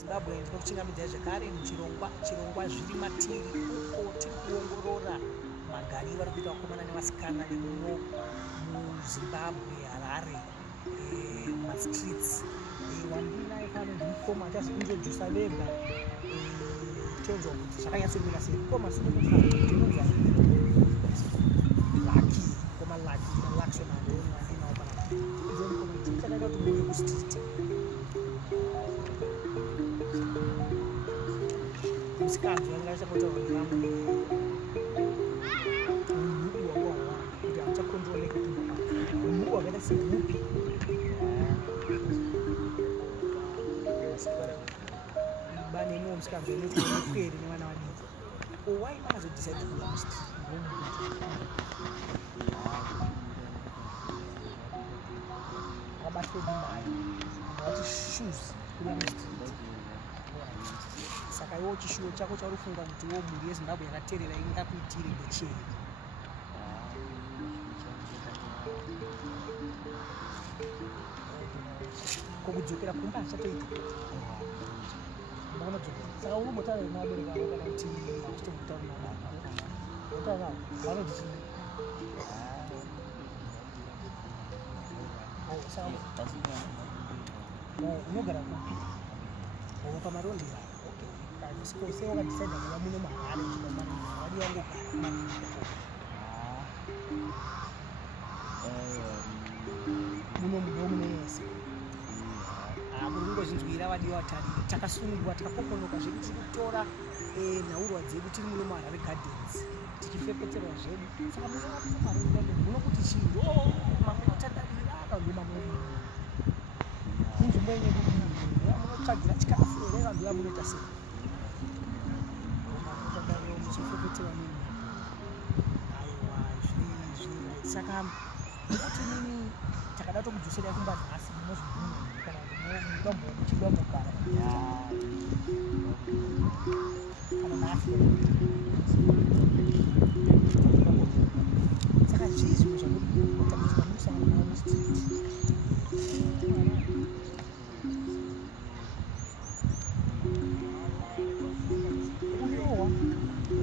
Zimbabwe ndinokuchingamidza zvakare muchirongwa zviri matiri uko tiri kuongorora magariro ari kuita vakomana nevasikana vemuno muzimbabwe Harare mastreets. Wandiri naye pano ndimukoma achazointrodusa vega tonzwa kuti zvakanyatsombira sei. Mukoma sinokufatinonzwa laki koma laki nalakshon andoni wandinawo panapa mukoma chii chakaita kuti muuye kustreet musikanzi vangachakotaura nevamwe muhuku wakahwa kuti hamuchakontroleka muhuku wakaita sehupi baneimwe musikanzi wainokweri nevana vadiki wai makazodecide kuuya mustreet akabatwe mumai vati shoes kuuya mustreet. Saka iwo chishuwo chako chauri kufunga kuti wo mhuri yeZimbabwe yakateerera ingakuitire ndechei? Kokudzokera kumba achatoita ndakunodzokera. Saka unombotaura navabereki vavo kana kuti hakuchitombutaura nababa otaura navo vanoti chii? Saka unogara kupi? Pamarondera sei wakadecida kuva muno maHarare vadi vangogara muno muno mune yese muri kungozvinzwira vadiwa vatariri takasunungwa takapokonoka zvedu tiri kutora nhaurwa dzedu tiri muno muHarare Gardens tichifepeterwa zvedu. Saka muno kuti chii mamwe matandarira vanhu mamwe inzvimbo yenye kuti munotsvagira chikafu here vanhu vamunoita sei muchifepeterwa nini aiwa zviri. Saka ndikuti nini takada tokudzosera kumba nhasi munozvibvunza kana muda muchida mugara kana nhasi. Saka zvii zvinhu zvakutambudza munosangana nawo mustreet? Kurohwa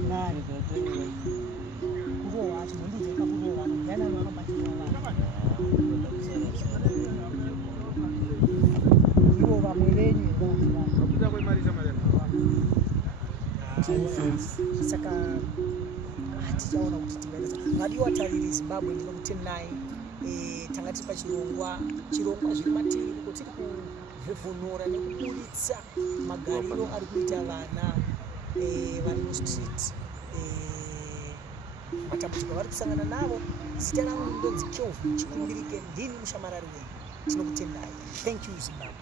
nani kurohwa chinondizeka kurohwa ndiani anoakabatira vanhu ivo vamwe venyu saka tichaona kuti tingaita vadiwa vatariri Zimbabwe ndinokutenai tanga tiri pachirongwa zviri matiri uko tiri kuvhevhonora nekuburitsa magariro ari kuita vana vari mustreet matambudziko vari kusangana navo. Zita rangu ndonzi Kyovu Chikumbirike, ndini mushamarari wenyu. Tinokutendai. Thank you Zimbabwe.